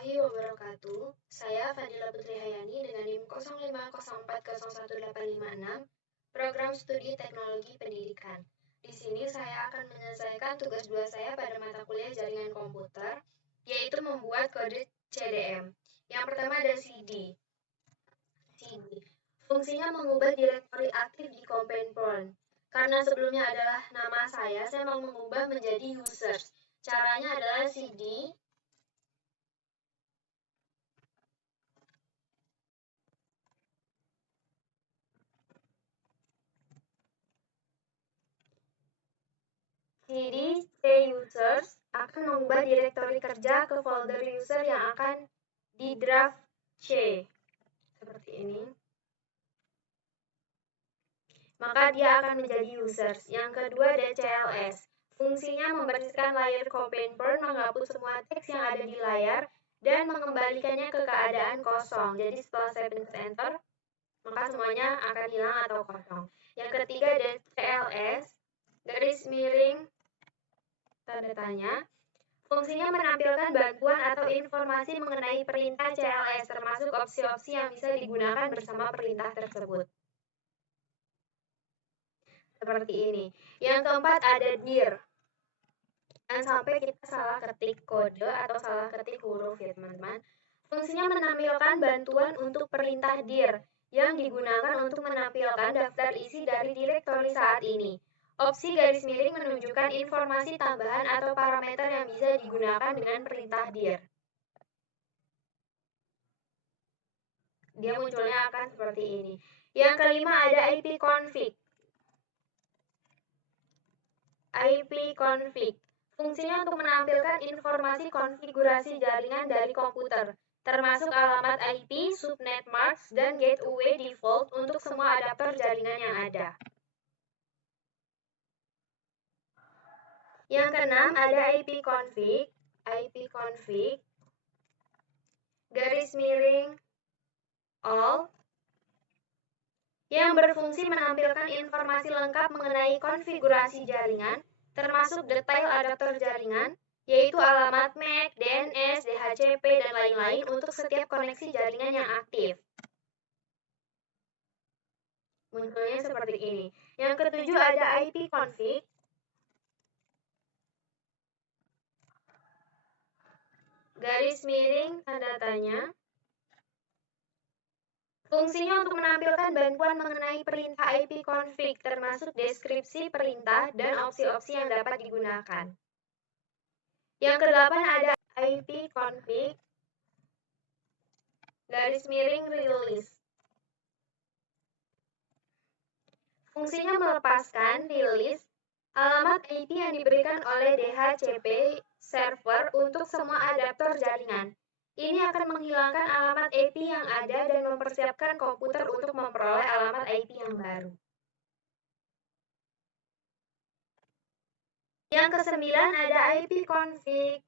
warahmatullahi wabarakatuh. Saya Fadila Putri Hayani dengan NIM 0504011856, Program Studi Teknologi Pendidikan. Di sini saya akan menyelesaikan tugas 2 saya pada mata kuliah jaringan komputer, yaitu membuat kode CDM. Yang pertama ada CD. Fungsinya mengubah direktori aktif di Combine Porn. Karena sebelumnya adalah nama saya mau mengubah menjadi users. Caranya adalah CD C users akan mengubah direktori kerja ke folder user yang akan di draft C. Seperti ini. Maka dia akan menjadi users. Yang kedua ada CLS. Fungsinya membersihkan layar Combine Porn, menghapus semua teks yang ada di layar, dan mengembalikannya ke keadaan kosong. Jadi setelah saya pencet enter, maka semuanya akan hilang atau kosong. Yang ketiga ada CLS, garis miring, tanda tanya. Fungsinya menampilkan bantuan atau informasi mengenai perintah CLS, termasuk opsi-opsi yang bisa digunakan bersama perintah tersebut. Seperti ini. Yang keempat ada dir. Jangan sampai kita salah ketik kode atau salah ketik huruf ya teman-teman. Fungsinya menampilkan bantuan untuk perintah dir yang digunakan untuk menampilkan daftar isi dari direktori saat ini. Opsi garis miring menunjukkan informasi tambahan atau parameter yang bisa digunakan dengan perintah dir. Dia munculnya akan seperti ini. Yang kelima ada ipconfig. ipconfig. Fungsinya untuk menampilkan informasi konfigurasi jaringan dari komputer, termasuk alamat IP, subnet mask, dan gateway default untuk semua adaptor jaringan yang ada. Yang keenam ada ipconfig. ipconfig garis miring all yang berfungsi menampilkan informasi lengkap mengenai konfigurasi jaringan, termasuk detail adaptor jaringan, yaitu alamat MAC, DNS, DHCP, dan lain-lain untuk setiap koneksi jaringan yang aktif. Munculnya seperti ini. Yang ketujuh ada ipconfig. Garis miring tanda tanya. Fungsinya untuk menampilkan bantuan mengenai perintah ipconfig, termasuk deskripsi perintah dan opsi-opsi yang dapat digunakan. Yang kedelapan ada ipconfig garis miring release. Fungsinya melepaskan release alamat IP yang diberikan oleh DHCP server untuk semua adaptor jaringan. Ini akan menghilangkan alamat IP yang ada dan mempersiapkan komputer untuk memperoleh alamat IP yang baru. Yang kesembilan ada ipconfig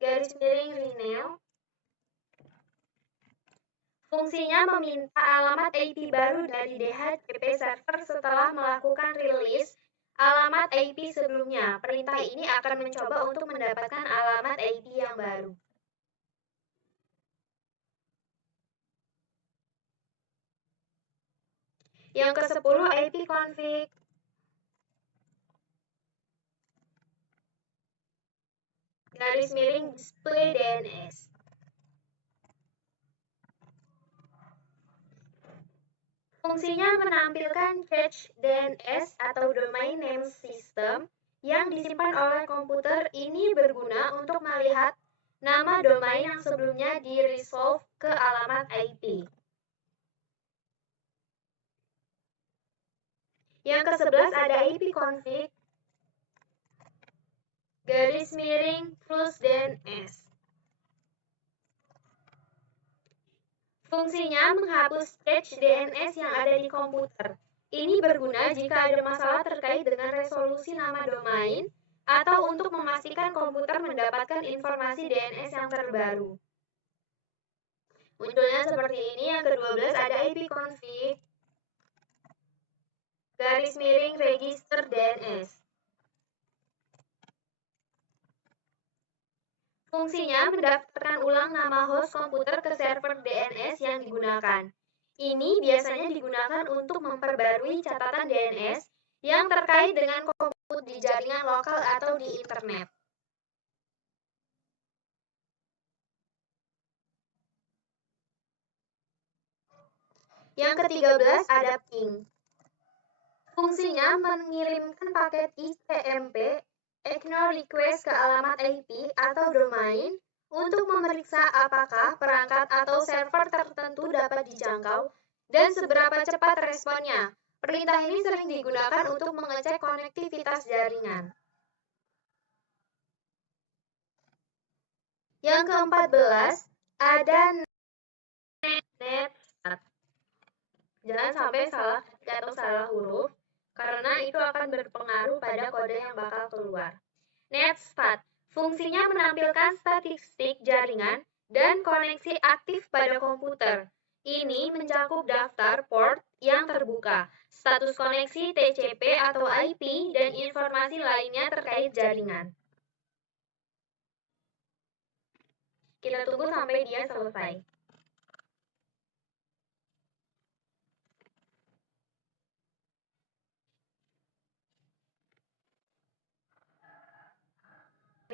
garis miring renew. Fungsinya meminta alamat IP baru dari DHCP server setelah melakukan rilis alamat IP sebelumnya. Perintah ini akan mencoba untuk mendapatkan alamat IP yang baru. Yang ke-10 ipconfig garis miring display DNS. Fungsinya menampilkan cache DNS atau domain name system yang disimpan oleh komputer. Ini berguna untuk melihat nama domain yang sebelumnya di-resolve ke alamat IP. Yang ke-11 ada ipconfig garis miring plus DNS. Fungsinya menghapus cache DNS yang ada di komputer. Ini berguna jika ada masalah terkait dengan resolusi nama domain atau untuk memastikan komputer mendapatkan informasi DNS yang terbaru. Munculnya seperti ini. Yang ke-12 ada ipconfig garis miring register DNS. Fungsinya mendaftarkan ulang nama host komputer ke server DNS yang digunakan. Ini biasanya digunakan untuk memperbarui catatan DNS yang terkait dengan komputer di jaringan lokal atau di internet. Yang ke-13 ada ping. Fungsinya mengirimkan paket ICMP, ignore request ke alamat IP atau domain untuk memeriksa apakah perangkat atau server tertentu dapat dijangkau dan seberapa cepat responnya. Perintah ini sering digunakan untuk mengecek konektivitas jaringan. Yang ke-14 ada NetStat. Jangan sampai salah ketik atau salah huruf, karena itu akan berpengaruh pada kode yang bakal keluar. NetStat, fungsinya menampilkan statistik jaringan dan koneksi aktif pada komputer. Ini mencakup daftar port yang terbuka, status koneksi TCP atau IP, dan informasi lainnya terkait jaringan. Kita tunggu sampai dia selesai.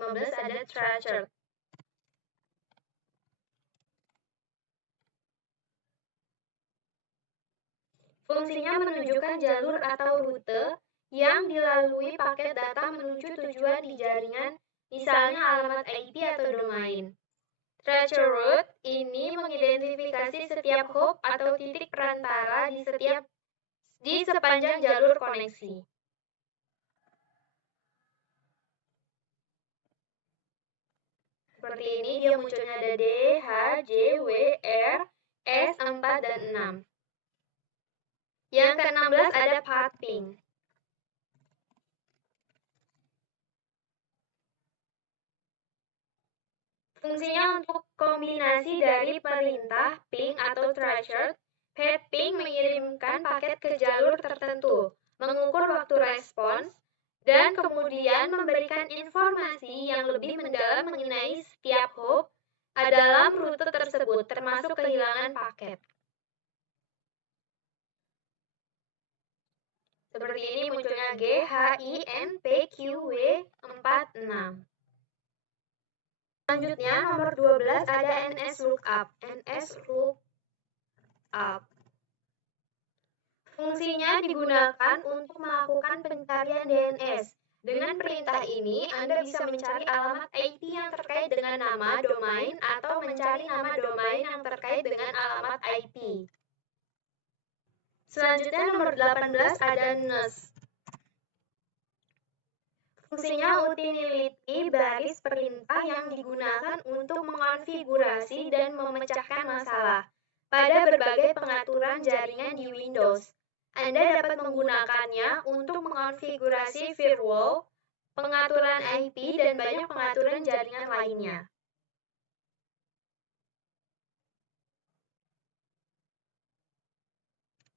Ada tracer. Fungsinya menunjukkan jalur atau rute yang dilalui paket data menuju tujuan di jaringan, misalnya alamat IP atau domain. Tracer route ini mengidentifikasi setiap hop atau titik perantara di sepanjang jalur koneksi. Seperti ini dia munculnya ada D, H, J, W, R, S, 4, dan 6. Yang ke-16 ada pathing. Fungsinya untuk kombinasi dari perintah ping atau threshold. Ping mengirimkan paket ke jalur tertentu, mengukur waktu respons, dan kemudian memberikan informasi yang lebih mendalam mengenai setiap hop dalam rute tersebut, termasuk kehilangan paket. Seperti ini munculnya G, H, I, N, P, Q, W, 4, 6. Selanjutnya nomor 12 ada NS lookup. NS lookup. Fungsinya digunakan untuk melakukan pencarian DNS. Dengan perintah ini, Anda bisa mencari alamat IP yang terkait dengan nama domain atau mencari nama domain yang terkait dengan alamat IP. Selanjutnya nomor 18 ada NES. Fungsinya utility baris perintah yang digunakan untuk mengonfigurasi dan memecahkan masalah pada berbagai pengaturan jaringan di Windows. Anda dapat menggunakannya untuk mengonfigurasi firewall, pengaturan IP, dan banyak pengaturan jaringan lainnya.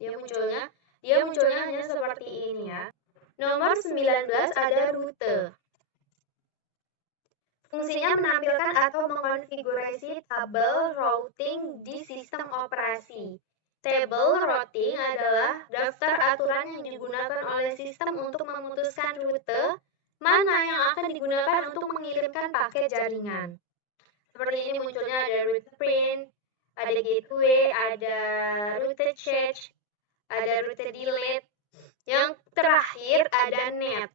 Dia munculnya hanya seperti ini ya. Nomor 19 ada rute. Fungsinya menampilkan atau mengonfigurasi tabel routing di sistem operasi. Table routing adalah daftar aturan yang digunakan oleh sistem untuk memutuskan rute mana yang akan digunakan untuk mengirimkan paket jaringan. Seperti ini munculnya ada rute print, ada gateway, ada rute change, ada rute delete. Yang terakhir ada net.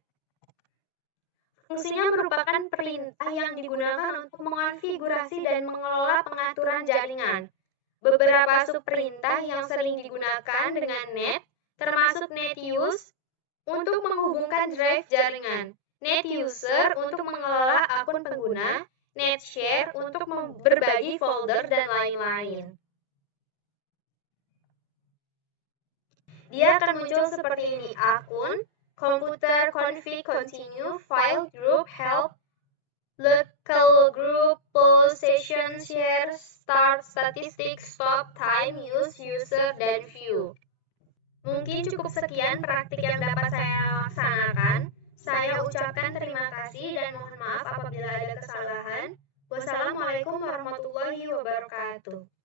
Fungsinya merupakan perintah yang digunakan untuk mengonfigurasi dan mengelola pengaturan jaringan. Beberapa subperintah yang sering digunakan dengan net, termasuk netuse untuk menghubungkan drive jaringan, netuser untuk mengelola akun pengguna, netshare untuk berbagi folder, dan lain-lain. Dia akan muncul seperti ini: akun, computer, config, continue, file, group, help, local group, post, session, share, start, statistics, stop, time, use, user, dan view. Mungkin cukup sekian praktik yang dapat saya laksanakan. Saya ucapkan terima kasih dan mohon maaf apabila ada kesalahan. Wassalamualaikum warahmatullahi wabarakatuh.